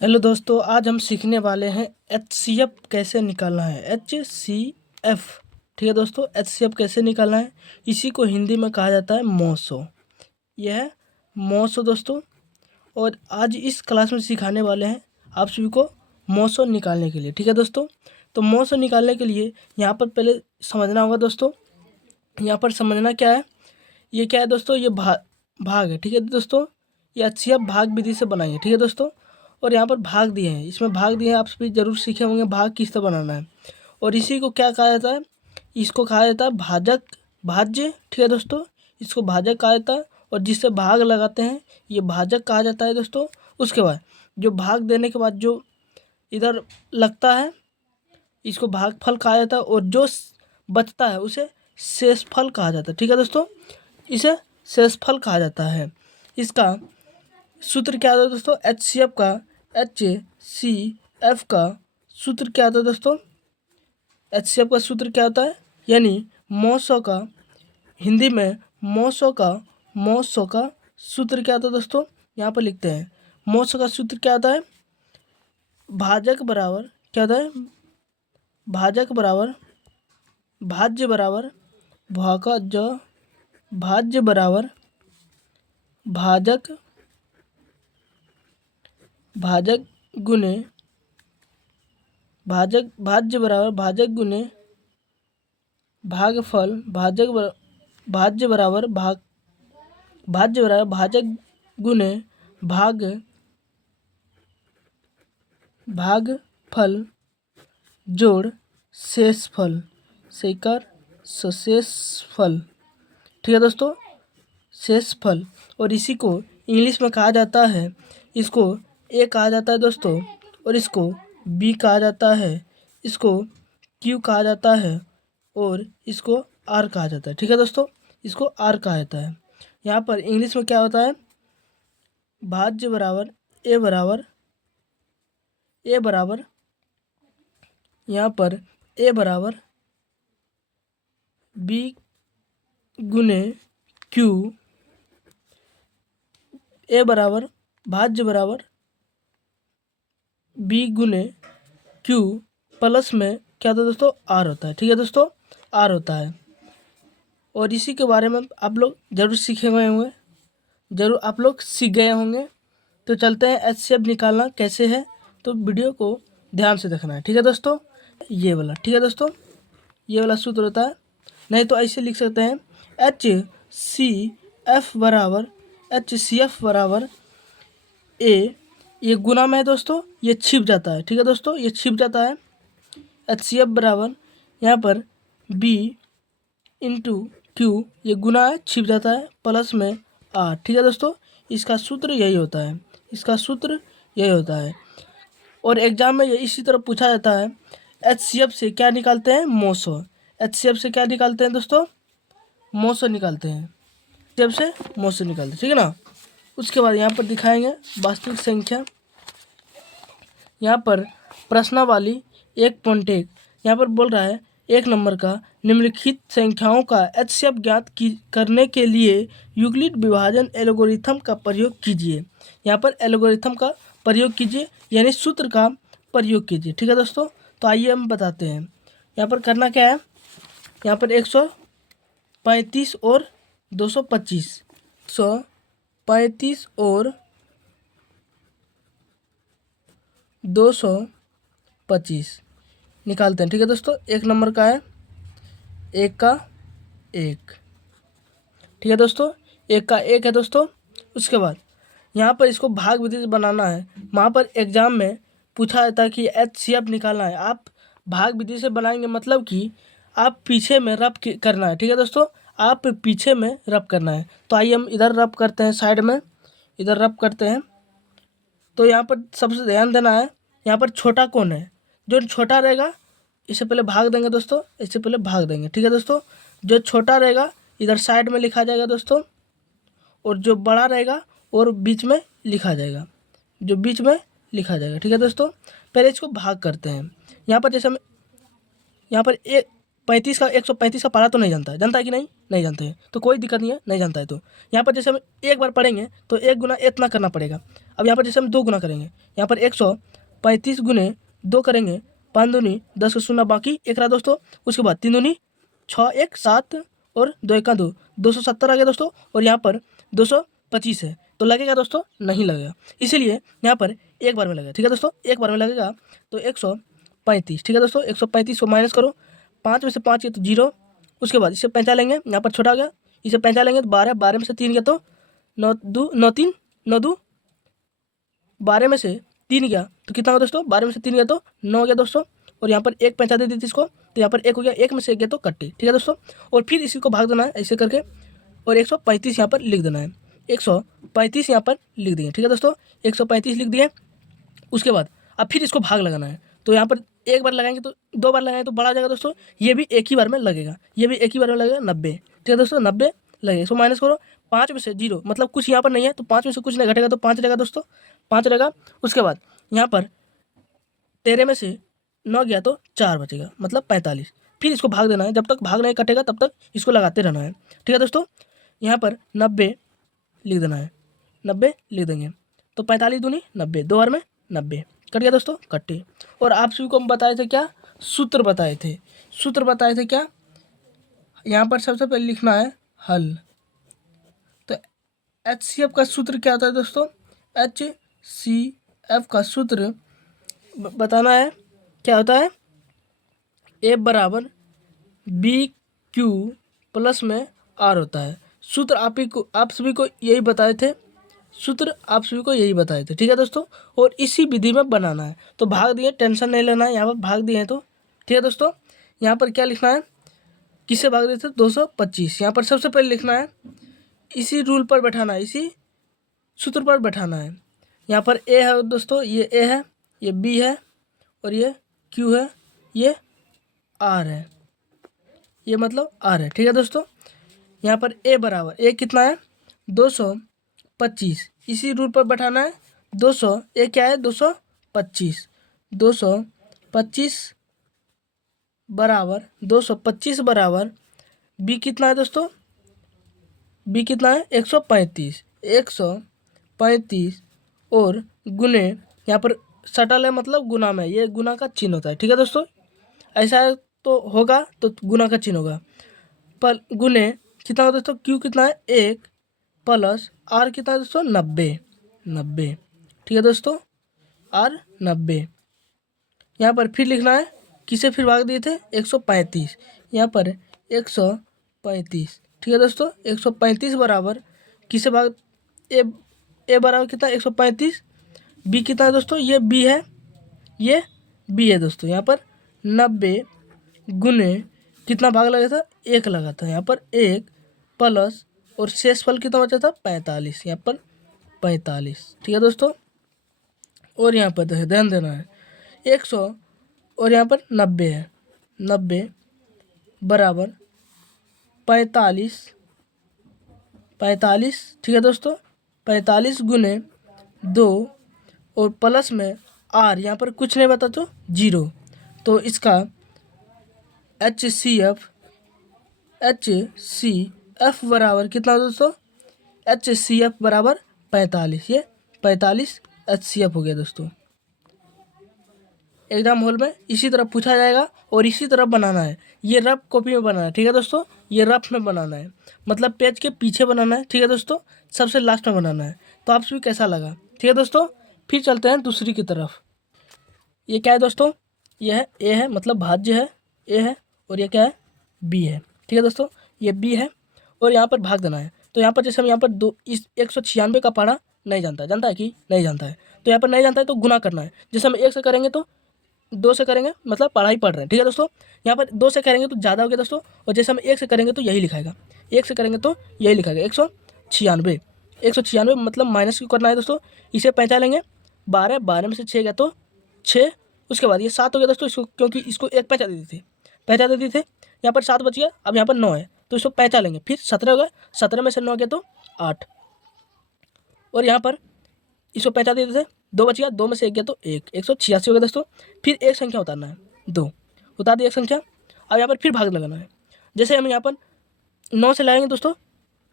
Hello दोस्तों, आज हम सीखने वाले हैं HCF कैसे निकालना है। HCF, ठीक है दोस्तों। HCF कैसे निकालना है, इसी को हिंदी में कहा जाता है मौसो। यह है मौसो दोस्तों। और आज इस क्लास में सिखाने वाले हैं आप सभी को मौसो निकालने के लिए, ठीक है दोस्तों। तो मौसो निकालने के लिए यहाँ पर पहले समझना होगा दोस्तों। यहाँ पर समझना क्या है, ये क्या है दोस्तों, ये भाग है, ठीक है दोस्तों। ये HCF भाग विधि से बनाई है, ठीक है दोस्तों। और यहाँ पर भाग दिए हैं, इसमें भाग दिए हैं, आप सभी जरूर सीखे होंगे भाग किस तरह बनाना है। और इसी को क्या कहा जाता है, इसको कहा जाता है भाजक, भाज्य, ठीक है दोस्तों। इसको भाजक कहा जाता है और जिससे भाग लगाते हैं ये भाजक कहा जाता है दोस्तों। उसके बाद जो भाग देने के बाद जो इधर लगता है इसको भागफल कहा जाता है। और जो बचता है उसे शेषफल कहा जाता है, ठीक है दोस्तों। इसे शेषफल कहा जाता है। इसका सूत्र क्या होता है दोस्तों, HCF का, HCF का सूत्र क्या होता है दोस्तों। HCF का सूत्र क्या होता है, यानी मौसो का, हिंदी में मौसो का सूत्र क्या होता है दोस्तों। यहाँ पर लिखते हैं मौसो का सूत्र क्या होता है, भाजक बराबर क्या होता है, भाजक बराबर भाज्य बराबर भाज्य भाज्य बराबर भाजक भाजक गुने भाजक भाज्य बराबर भाजक गुने भागफल भाज्य बराबर भाजक गुने भागफल जोड़ शेषफल शेषफल, ठीक है दोस्तों, शेषफल। और इसी को इंग्लिश में कहा जाता है, इसको ए कहा जाता है दोस्तों, और इसको बी कहा जाता है, इसको क्यू कहा जाता है, और इसको आर कहा जाता है, ठीक है दोस्तों। इसको आर कहा जाता है। यहाँ पर इंग्लिश में क्या होता है, भाज्य बराबर ए बराबर यहाँ पर ए बराबर बी गुने क्यू, ए बराबर भाज्य बराबर बी गुने क्यू प्लस में क्या होता है दोस्तों, आर होता है, ठीक है दोस्तों, आर होता है। और इसी के बारे में आप लोग जरूर सीखे गए होंगे, जरूर आप लोग सीख गए होंगे। तो चलते हैं HCF निकालना कैसे है, तो वीडियो को ध्यान से देखना है, ठीक है दोस्तों। ये वाला, ठीक है दोस्तों, ये वाला सूत्र होता है। नहीं तो ऐसे लिख सकते हैं HCF बराबर ए, ये गुना में है दोस्तों, ये छिप जाता है, ठीक है दोस्तों, ये छिप जाता है। HCF बराबर यहाँ पर B इंटू क्यू, ये गुना है, छिप जाता है, प्लस में आर, ठीक है दोस्तों। इसका सूत्र यही होता है, इसका सूत्र यही होता है। और एग्जाम में ये इसी तरह पूछा जाता है, HCF से क्या निकालते हैं, मौसो। HCF से क्या निकालते हैं दोस्तों, मौसो निकालते हैं, HCF से मौसो निकालते हैं, ठीक है ना। उसके बाद यहाँ पर दिखाएंगे वास्तविक संख्या। यहाँ पर प्रश्नावली 1.1 यहाँ पर बोल रहा है, एक नंबर का निम्नलिखित संख्याओं का HCF ज्ञात करने के लिए यूक्लिड विभाजन एल्गोरिथम का प्रयोग कीजिए। यहाँ पर एल्गोरिथम का प्रयोग कीजिए यानी सूत्र का प्रयोग कीजिए, ठीक है दोस्तों। तो आइए हम बताते हैं, यहाँ पर करना क्या है। यहाँ पर 135 और 225, 135 और 225 निकालते हैं, ठीक है दोस्तों। एक नंबर का है, एक का एक, ठीक है दोस्तों, एक का एक है दोस्तों। उसके बाद यहाँ पर इसको भाग विधि से बनाना है। वहाँ पर एग्जाम में पूछा जाता है कि HCF निकालना है, आप भाग विधि से बनाएंगे, मतलब कि आप पीछे में रब करना है, ठीक है दोस्तों, आप पीछे में रब करना है। तो आइए हम इधर रब करते हैं, साइड में इधर रब करते हैं। तो यहाँ पर सबसे ध्यान देना है, यहाँ पर छोटा कौन है, जो छोटा रहेगा इससे पहले भाग देंगे दोस्तों, इससे पहले भाग देंगे, ठीक है दोस्तों। जो छोटा रहेगा इधर साइड में लिखा जाएगा दोस्तों, और जो बड़ा रहेगा और बीच में लिखा जाएगा, जो बीच में लिखा जाएगा, ठीक है दोस्तों। पहले इसको भाग करते हैं। यहाँ पर जैसे हम यहाँ पर 135 का पारा तो नहीं जानता है कि नहीं, नहीं जानते हैं, तो कोई दिक्कत नहीं है, नहीं जानता है तो यहाँ पर जैसे हम एक बार पढ़ेंगे तो 1 गुना इतना करना पड़ेगा। अब यहाँ पर जैसे हम 2 गुना करेंगे, यहाँ पर 135 गुने 2 करेंगे, 5 दूनी 10 का शून्य बाकी 1 रहा दोस्तों। उसके बाद 3 दूनी 6 1 7 और 2 1 2 270 आ गया दोस्तों। और यहाँ पर 225 है, तो लगेगा दोस्तों, नहीं लगेगा, इसीलिए यहाँ पर एक बार में लगेगा। ठीक है दोस्तों, एक बार में लगेगा तो 135। ठीक है दोस्तों, 135 को माइनस करो, 5 में से 5 गया तो 0। उसके बाद इसे 5 लेंगे, यहाँ पर छोटा गया, इसे 5 लेंगे तो 12, 12 में से 3 गया तो 9 2 9 3 9 2, 12 में से 3 गया तो कितना हुआ दोस्तों, 12 में से 3 गया तो 9 गया दोस्तों। और यहाँ पर एक 5 दे दी थी इसको, तो यहाँ पर 1 हो गया, 1 में से 1 गया तो कट्टी। ठीक है दोस्तों, और फिर इसी को भाग देना है ऐसे करके, और 135 यहाँ पर लिख देना है, 135 यहाँ पर लिख दिए। ठीक है दोस्तों, 135 लिख दिए। उसके बाद अब फिर इसको भाग लगाना है, तो यहाँ पर एक बार लगाएंगे तो 2 बार लगाएंगे तो बड़ा आ जाएगा दोस्तों, ये भी एक ही बार में लगेगा, ये भी एक ही बार में लगेगा 90। ठीक है दोस्तों, 90 लगेगा। इसको माइनस करो, 5 में से 0 मतलब कुछ यहाँ पर नहीं है, तो 5 में से कुछ नहीं घटेगा तो 5 रहेगा दोस्तों, 5 रहेगा। उसके बाद यहाँ पर 13 में से 9 गया तो 4 बचेगा, मतलब 45। फिर इसको भाग देना है, जब तक भाग नहीं कटेगा तब तक इसको लगाते रहना है। ठीक है दोस्तों, यहाँ पर 90 लिख देना है, 90 लिख देंगे तो 45 दूनी 90, 2 बार में 90 कट गया दोस्तों, कट्टे। और आप सभी को हम बताए थे क्या, सूत्र बताए थे, सूत्र बताए थे क्या, यहाँ पर सबसे पहले लिखना है हल। तो HCF का सूत्र क्या होता है दोस्तों, HCF का सूत्र बताना है क्या होता है, A बराबर BQ प्लस में R होता है। सूत्र आप सभी को यही बताए थे, सूत्र आप सभी को यही बताए थे। ठीक है दोस्तों, और इसी विधि में बनाना है, तो भाग दिए, टेंशन नहीं लेना है, यहाँ पर भाग दिए हैं तो ठीक है दोस्तों। यहाँ पर क्या लिखना है, किससे भाग दिए थे, 225। यहाँ पर सबसे पहले लिखना है, इसी रूल पर बैठाना है, इसी सूत्र पर बैठाना है। यहाँ पर A है दोस्तों, ये A है, ये B है, और ये Q है, ये R है, ये मतलब R है। ठीक है दोस्तों, यहाँ पर A बराबर, A कितना है 225, इसी रूल पर बैठाना है 200, A क्या है 225, 225 बराबर 225 बराबर B कितना है दोस्तों, B कितना है 135, 135 और गुने, यहाँ पर सटल है मतलब गुना में, ये गुना का चिन्ह होता है। ठीक है दोस्तों, ऐसा है तो होगा तो गुना का चिन्ह होगा, पर गुने कितना होता है दोस्तों, Q कितना है 1 प्लस R कितना है दोस्तों 90। ठीक है दोस्तों, R 90। यहाँ पर फिर लिखना है, किसे फिर भाग दिए थे 135, यहाँ पर 135। ठीक है दोस्तों, 135 बराबर किसे भाग, ए बराबर कितना 135, B कितना है दोस्तों, ये B है, ये B है दोस्तों। यहाँ पर 90 गुने कितना भाग लगा था, 1 लगा था, यहाँ पर 1 प्लस और शेष फल कितना बचा था 45, यहाँ पर 45। ठीक है दोस्तों, और यहाँ पर ध्यान देना है 100 और यहाँ पर 90 है, 90 बराबर 45। ठीक है दोस्तों, 45 गुने 2 और प्लस में R, यहाँ पर कुछ नहीं बता तो 0, तो इसका HCF बराबर कितना दोस्तों, HCF बराबर 45, ये 45 HCF हो गया दोस्तों। एग्जाम हॉल में इसी तरह पूछा जाएगा और इसी तरह बनाना है, ये रफ कॉपी में बनाना है। ठीक है दोस्तों, ये रफ में बनाना है, मतलब पेज के पीछे बनाना है। ठीक है दोस्तों, सबसे लास्ट में बनाना है। तो आप सभी कैसा लगा, ठीक है दोस्तों, फिर चलते हैं दूसरी की तरफ। ये क्या है दोस्तों, ये है A है, मतलब भाज्य है A है, और ये क्या है B है। ठीक है दोस्तों, ये B है और यहाँ पर भाग देना है। तो यहाँ पर जैसे हम यहाँ पर 196 का पढ़ा नहीं जानता है कि नहीं जानता है, तो यहाँ पर नहीं जानता है तो गुना करना है। जैसे हम 1 से करेंगे तो 2 से करेंगे, मतलब पढ़ाई पढ़ रहे हैं। ठीक है दोस्तों, यहाँ पर 2 से करेंगे तो ज़्यादा हो गया दोस्तों, और जैसे हम 1 से करेंगे तो यही लिखाएगा, 1 से करेंगे तो यही लिखाएगा 196। 196 मतलब माइनस क्यों करना है दोस्तों, इसे पहचानेंगे 12, 12 में से 6 गया तो 6। उसके बाद ये 7 हो गया दोस्तों, इसको क्योंकि इसको एक पहचान देते थे, यहाँ पर 7 बच गया, अब यहाँ पर 9 है तो इसको पहचान लेंगे। फिर 17 होगा, 17 में से 9 गया तो 8, और यहाँ पर इसको पहचान देते थे, 2 बच गया, 2 में से 1 गया तो 1, 186 हो गया दोस्तों। फिर एक संख्या उतारना है, 2 उतार दिया एक संख्या। अब यहाँ पर फिर भाग लगाना है। जैसे हम यहाँ पर 9 से लगाएंगे दोस्तों,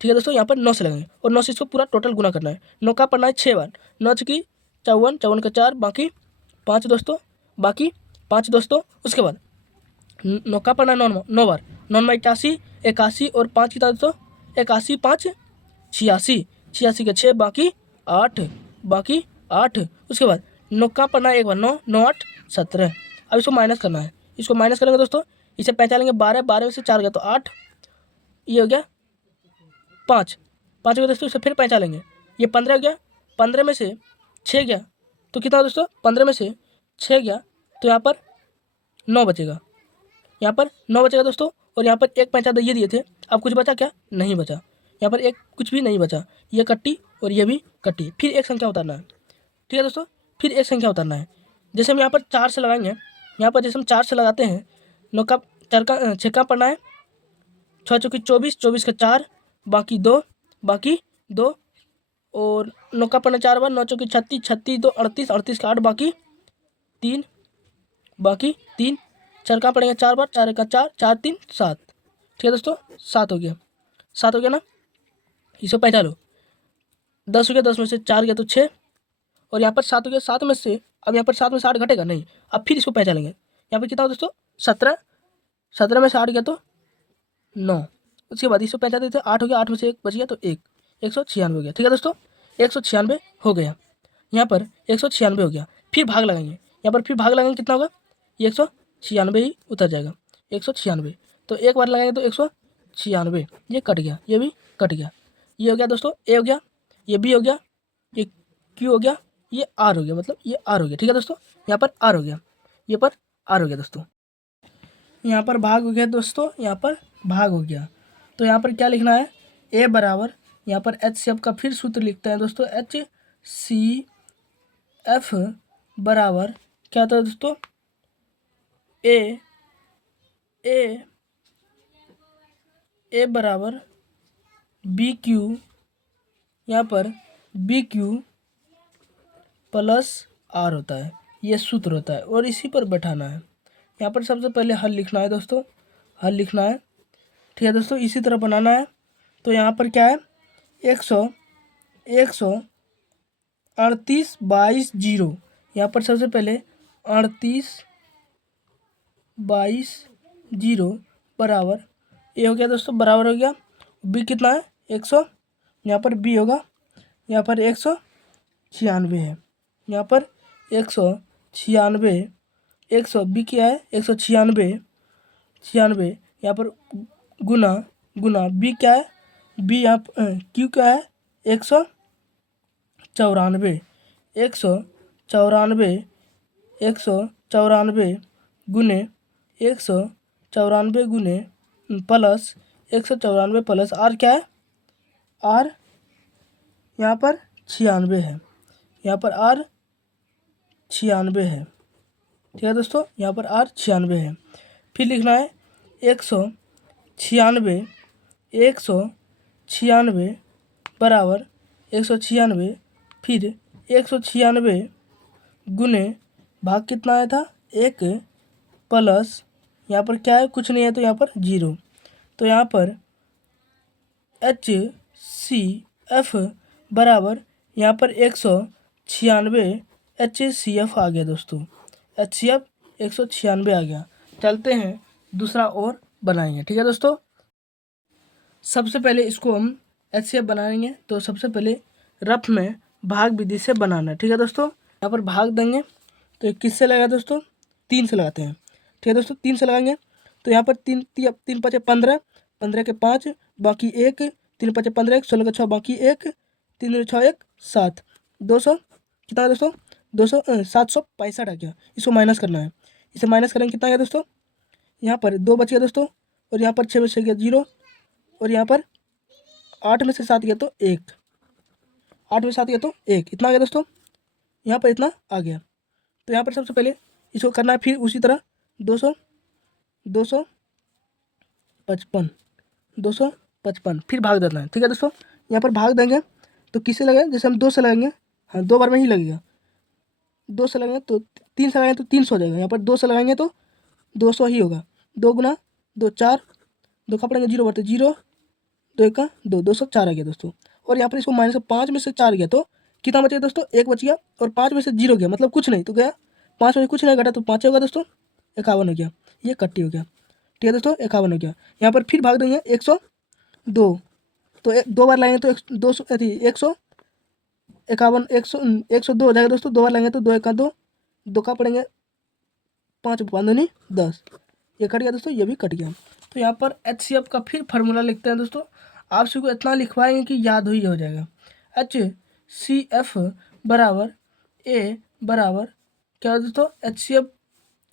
ठीक है दोस्तों, यहाँ पर 9 से लगाएंगे और 9 से इसको पूरा टोटल गुना करना है। 9 का पढ़ना है 6 बार, 9 की 54, 54 का 4, बाकी 5 दोस्तों, बाकी 5 दोस्तों। उसके बाद 9 का पढ़ना है 9 बार, 9 में 81, 81 और 5 कितना दोस्तों, 81, 5 86, 86 के 6, बाकी 8, बाकी 8। उसके बाद 9 का पढ़ना है एक बार, 9, 9, 8, 17। अब इसको माइनस करना है, इसको माइनस करेंगे दोस्तों, इसे पहचानेंगे 12, 12 में से 4 गया तो 8, ये हो गया 5, 5 हो गया दोस्तों, इसे फिर पहचानेंगे, ये 15 हो गया, 15 में से 6 गया तो कितना दोस्तों, 15 में से 6 गया तो यहाँ पर 9 बचेगा, यहाँ पर 9 बचेगा दोस्तों। और यहाँ पर एक 15 ये दिए थे, अब कुछ बचा क्या, नहीं बचा, यहाँ पर एक कुछ भी नहीं बचा, ये कट्टी और ये भी कट्टी। फिर एक संख्या उतारना है, ठीक है दोस्तों, फिर एक संख्या उतारना है। जैसे हम यहाँ पर 4 से लगाएंगे, यहाँ पर जैसे हम 4 से लगाते हैं, 9 का 4 का 6 का पढ़ना है, 6 चौकी 24, 24 का 4, बाकी 2, बाकी 2 और 9 का पढ़ना 4 बार, 9 चौकी 36, 36 2 38, 38 का 8, बाकी 3, बाकी 3, 4 का पढ़ेंगे 4 बार, 4 का 4, 4 3 7, ठीक है दोस्तों, 7 हो गया, 7 हो गया ना, इसे पहचानो। 10 हो गया, 10 में से 4 गया तो 6 और यहाँ पर 7 हो गया, 7 में से, अब यहाँ पर 7 में से 8 घटेगा नहीं, अब फिर इसको पहचानेंगे। यहाँ पर कितना हो दोस्तों, 17, 17 में से 8 गया तो 9। उसके बाद इसको पहचान देते, 8 हो गया, 8 में से 1 बच गया तो 1, 196 हो गया, ठीक है दोस्तों, 196 हो गया। यहाँ पर 196 हो गया, फिर भाग लगाएंगे, यहाँ पर फिर भाग लगाएंगे, कितना होगा, ये 196 ही उतर जाएगा, 196। तो एक बार लगाएंगे तो 196, ये कट गया, ये भी कट गया, ये हो गया दोस्तों, ए हो गया, ये बी हो गया, ये क्यू हो गया, ये आर हो गया, मतलब ये आर हो गया, ठीक है दोस्तों, यहाँ पर आर हो गया, ये पर आर हो गया दोस्तों। यहाँ पर भाग हो गया दोस्तों, यहाँ पर भाग हो गया। तो यहाँ पर क्या लिखना है, ए बराबर, यहाँ पर एच सी एफ का फिर सूत्र लिखते हैं दोस्तों, एच सी एफ बराबर क्या होता है दोस्तों, ए ए ए बराबर बी क्यू, यहाँ पर बी क्यू प्लस आर होता है, ये सूत्र होता है और इसी पर बैठाना है। यहाँ पर सबसे पहले हल लिखना है दोस्तों, हल लिखना है, ठीक है दोस्तों, इसी तरह बनाना है। तो यहाँ पर क्या है, 138 22 0, यहाँ पर सबसे पहले 38 22 0 बराबर, ये हो गया दोस्तों, बराबर हो गया, बी कितना है 100, यहाँ पर बी होगा, यहाँ पर 196 है, यहाँ पर 196, 100 बी क्या है 196, 96, यहाँ पर गुना गुना बी क्या है, बी यहाँ क्यू क्या है 194, 194, 194 गुने 194 गुने प्लस 194 प्लस आर क्या है, आर यहाँ पर 96 है, यहाँ पर आर 96 है, ठीक है दोस्तों, यहाँ पर आर 96 है। फिर लिखना है 196, 196 बराबर 196, फिर 196 गुने भाग कितना आया था 1 प्लस, यहाँ पर क्या है, कुछ नहीं है तो यहाँ पर 0, तो यहाँ पर एच सी एफ बराबर, यहाँ पर 196 एच सी एफ आ गया दोस्तों, एच सी एफ 196 आ गया। चलते हैं दूसरा और बनाएंगे, ठीक है दोस्तों। सबसे पहले इसको हम एच सी एफ बनाएंगे, तो सबसे पहले रफ में भाग विधि से बनाना है, ठीक है दोस्तों। यहाँ पर भाग देंगे तो किससे लगाए दोस्तों, 3 से लगाते हैं, ठीक है दोस्तों, 3 से लगाएंगे तो यहाँ पर 3 3 5 15, 15 के 5 बाकी 1, 3 5 15, 16 के 6 बाकी 1, 3 6 1 7, 200 कितना है दोस्तों, 200 765 आ गया। इसको माइनस करना है, इसे माइनस करेंगे कितना गया दोस्तों, यहाँ पर 2 बच गया दोस्तों, और यहाँ पर 6 में से गया 0, और यहाँ पर 8 में से 7 गया तो 1, 8 में 7 गया तो 1, इतना आ गया दोस्तों, यहाँ पर इतना आ गया। तो यहाँ पर सबसे पहले इसको करना है, फिर उसी तरह 200 255 255 फिर भाग देना है, ठीक है दोस्तों। यहाँ पर भाग देंगे तो किससे लगेगा, जैसे हम 2 से लगाएंगे, हाँ 2 बार में ही लगेगा, 2 से लगाएंगे तो 3 से लगाएंगे तो 300 हो जाएगा, यहाँ पर 2 से लगाएंगे तो 200 ही होगा, 2 गुना 2 4, 2 का पड़ेंगे 0 बटे 0, 2 1 2, 204 आ गया दोस्तों। और यहाँ पर इसको -5 में से 4 गया तो कितना बचेगा दोस्तों, 1 बच गया, और 5 में से 0 गया मतलब कुछ नहीं, तो गया 5 में से कुछ नहीं घटा तो 5 होगा दोस्तों, 51 हो गया, ये कट्टी हो गया। ठीक है दोस्तों, 51 हो गया। यहाँ पर फिर भाग देंगे 102, तो 2 बार लाएंगे तो 151, 102 हो जाएगा दोस्तों। 2 बार लाएंगे तो 2 1 2, 2 का पड़ेंगे 5 5 दूनी 10, ये कट गया दोस्तों, ये भी कट गया। तो यहाँ पर HCF का फिर फार्मूला लिखते हैं दोस्तों। आप सबको इतना लिखवाएंगे कि याद ही हो जाएगा। HCF बराबर A बराबर क्या दोस्तों,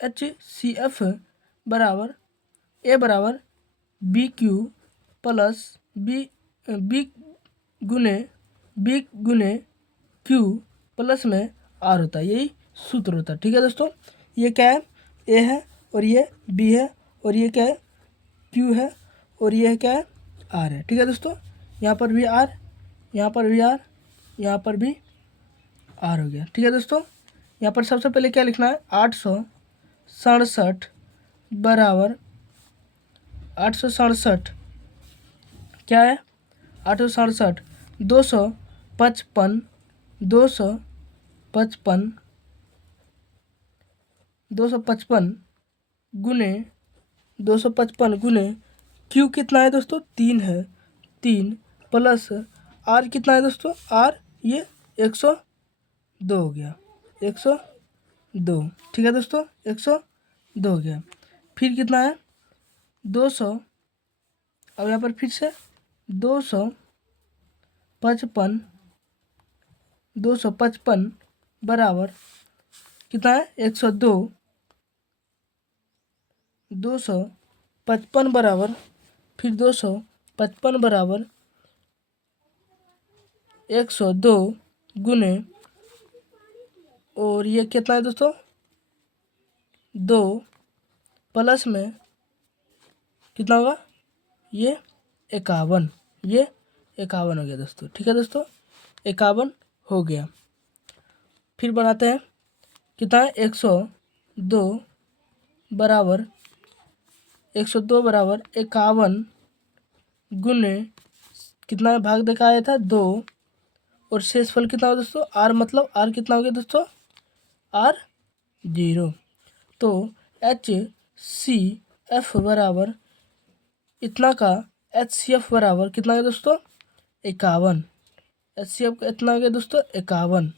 HCF बराबर A बराबर BQ प्लस बी गुने Q प्लस में R होता है, यही सूत्र होता है। ठीक है दोस्तों, ये क्या है, A है, और ये B है, और ये क्या है, Q है, और ये क्या है, R है। ठीक है दोस्तों, यहाँ पर भी R, यहाँ पर भी R, यहाँ पर भी R हो गया। ठीक है दोस्तों, यहाँ पर सबसे पहले क्या लिखना है, 867 बराबर 867 क्या है, 867 255 गुने 255 गुने Q कितना है दोस्तों, 3 है, 3 प्लस R कितना है दोस्तों, R ये 102 हो गया, 102। ठीक है दोस्तों, 102 हो गया। फिर कितना है, 200, अब यहाँ पर फिर से 255 बराबर कितना है, 102, 255 बराबर, फिर 255 बराबर 102 गुने, और ये कितना है दोस्तों, 2 प्लस में कितना होगा, ये 51, ये 51 हो गया दोस्तों। ठीक है दोस्तों, 51 हो गया। फिर बनाते हैं, कितना है, 102 बराबर 51 गुने कितना है, भाग देखा आया था 2, और शेषफल कितना हो दोस्तों, R मतलब R कितना हो गया दोस्तों, R 0। तो HCF बराबर इतना का, HCF बराबर कितना है दोस्तों, 51। HCF का इतना हो गया दोस्तों, 51।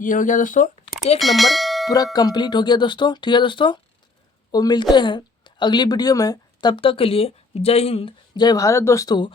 ये हो गया दोस्तों, 1 नंबर पूरा कंप्लीट हो गया दोस्तों। ठीक है दोस्तों, और मिलते हैं अगली वीडियो में, तब तक के लिए जय हिंद जय भारत दोस्तों।